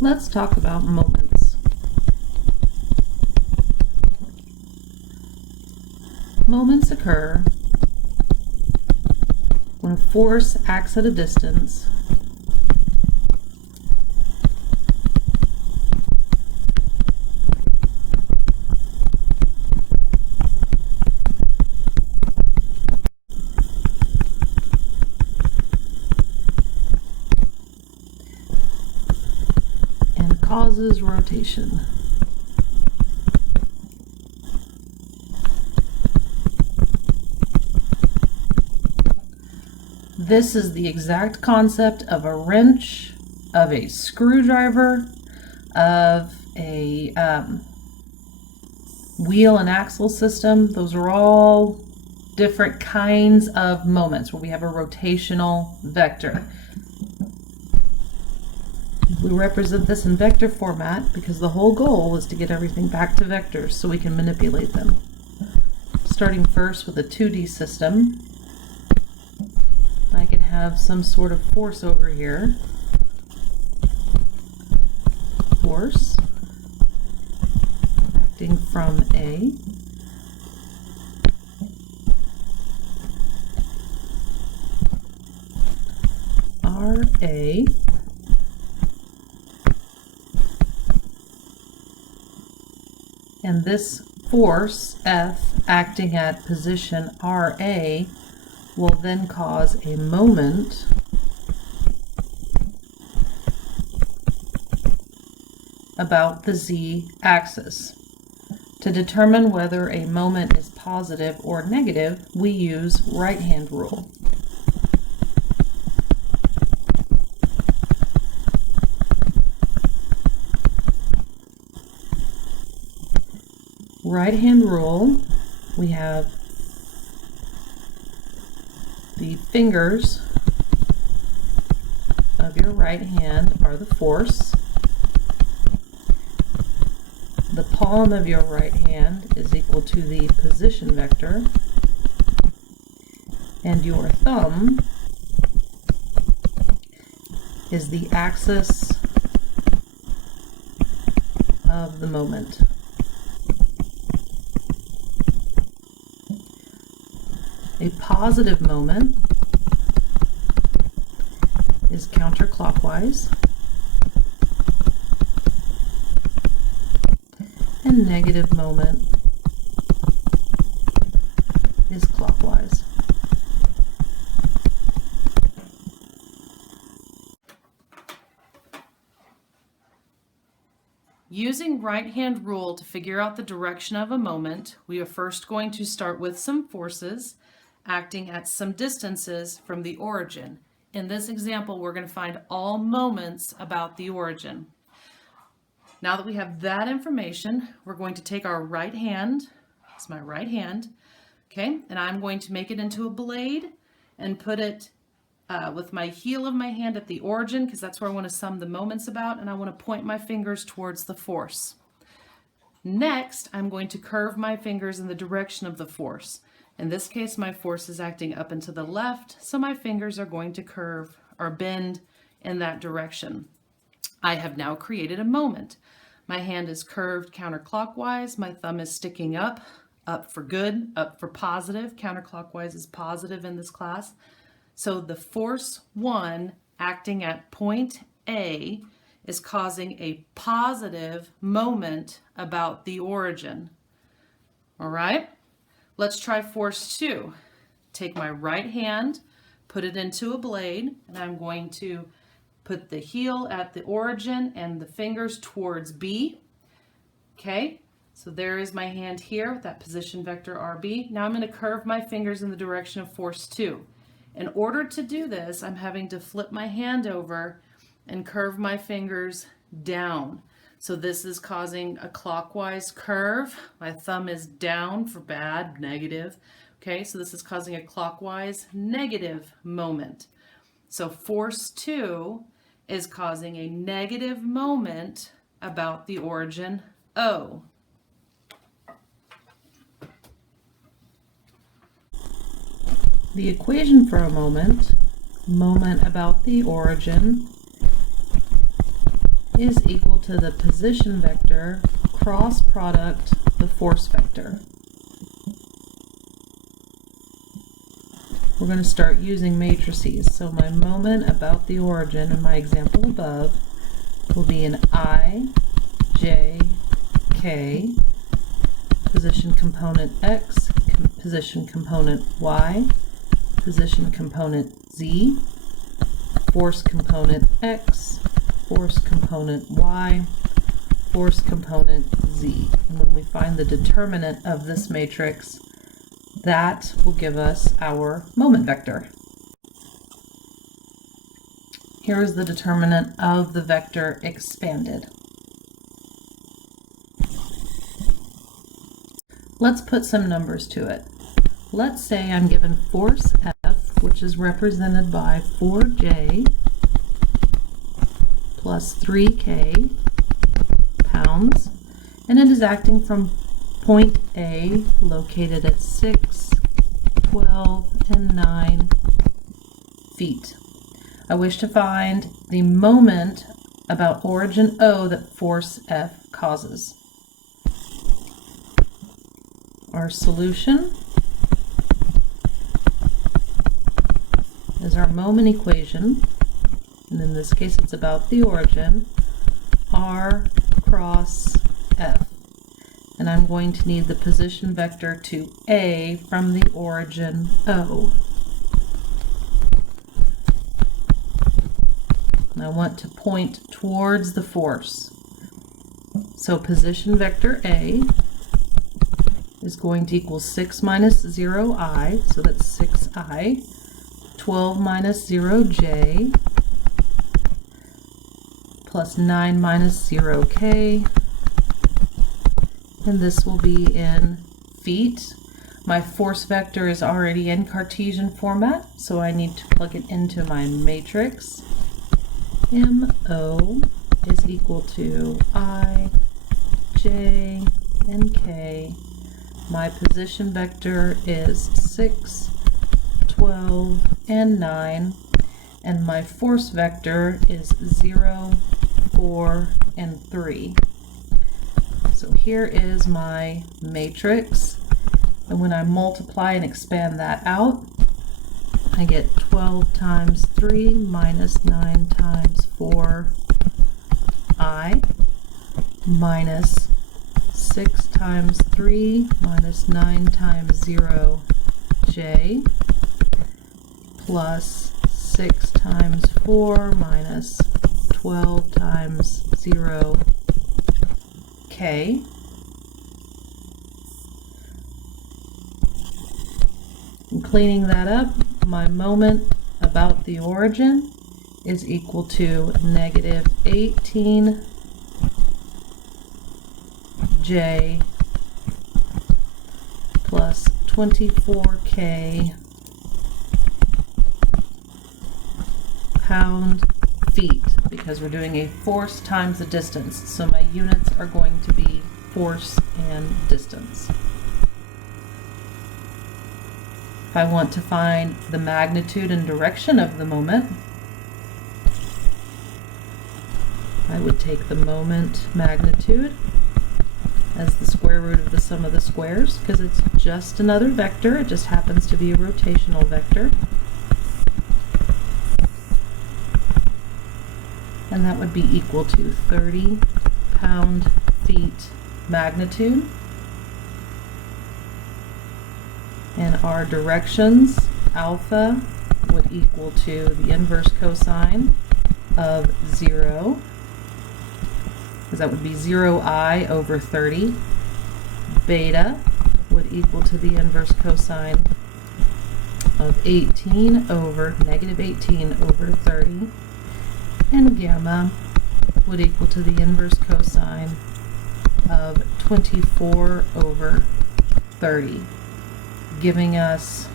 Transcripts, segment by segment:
Let's talk about moments. Moments occur when a force acts at a distance and causes rotation. This is the exact concept of a wrench, of a screwdriver, of a wheel and axle system. Those are all different kinds of moments where we have a rotational vector. We represent this in vector format because the whole goal is to get everything back to vectors so we can manipulate them. Starting first with a 2D system, I can have some sort of force over here. Force acting from A. RA. And this force, F, acting at position RA, will then cause a moment about the z-axis. To determine whether a moment is positive or negative, we use right-hand rule. Right-hand rule, we have the fingers of your right hand are the force. The palm of your right hand is equal to the position vector, and your thumb is the axis of the moment. A positive moment is counterclockwise, and negative moment is clockwise. Using right-hand rule to figure out the direction of a moment, we are first going to start with some forces acting at some distances from the origin. In this example, we're going to find all moments about the origin. Now that we have that information, we're going to take our right hand, it's my right hand, okay, and I'm going to make it into a blade and put it with my heel of my hand at the origin, because that's where I want to sum the moments about, and I want to point my fingers towards the force. Next, I'm going to curve my fingers in the direction of the force. In this case, my force is acting up and to the left, so my fingers are going to curve or bend in that direction. I have now created a moment. My hand is curved counterclockwise, my thumb is sticking up for good, up for positive. Counterclockwise is positive in this class. So the force 1 acting at point A is causing a positive moment about the origin. All right? Let's try force 2. Take my right hand, put it into a blade, and I'm going to put the heel at the origin and the fingers towards B. Okay, so there is my hand here with that position vector RB. Now I'm going to curve my fingers in the direction of force 2. In order to do this, I'm having to flip my hand over and curve my fingers down. So this is causing a clockwise curve. My thumb is down for bad, negative. Okay, so this is causing a clockwise negative moment. So force 2 is causing a negative moment about the origin O. The equation for a moment about the origin, is equal to the position vector cross product the force vector. We're going to start using matrices. So my moment about the origin in my example above will be an I, J, K, position component X, position component Y, position component Z, force component X, force component Y, force component Z. And when we find the determinant of this matrix, that will give us our moment vector. Here is the determinant of the vector expanded. Let's put some numbers to it. Let's say I'm given force F, which is represented by 4J plus 3K pounds, and it is acting from point A, located at 6, 12, and 9 feet. I wish to find the moment about origin O that force F causes. Our solution is our moment equation, and in this case it's about the origin, R cross F. And I'm going to need the position vector to A from the origin O. And I want to point towards the force. So position vector A is going to equal 6 minus 0I, so that's 6I, 12 minus 0J, plus 9 minus 0K, and this will be in feet. My force vector is already in Cartesian format, so I need to plug it into my matrix. MO is equal to I, J, and K. My position vector is 6, 12, and 9, and my force vector is 0, 4, and 3. So here is my matrix, and when I multiply and expand that out, I get 12 times 3 minus 9 times 4 I minus 6 times 3 minus 9 times 0 J plus 6 times 4 minus 12 times 0 K. And cleaning that up, my moment about the origin is equal to negative 18 J plus 24K pound feet, because we're doing a force times the distance, so my units are going to be force and distance. If I want to find the magnitude and direction of the moment, I would take the moment magnitude as the square root of the sum of the squares, because it's just another vector, it just happens to be a rotational vector. And that would be equal to 30 pound-feet magnitude. And our directions, alpha, would equal to the inverse cosine of 0, because that would be 0I over 30. Beta would equal to the inverse cosine of 18 over negative 18 over 30. And gamma would equal to the inverse cosine of 24 over 30, giving us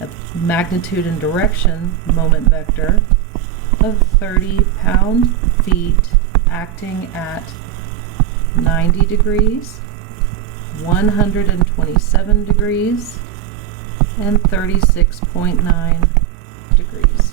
a magnitude and direction moment vector of 30 pound-feet acting at 90 degrees, 127 degrees, and 36.9 degrees.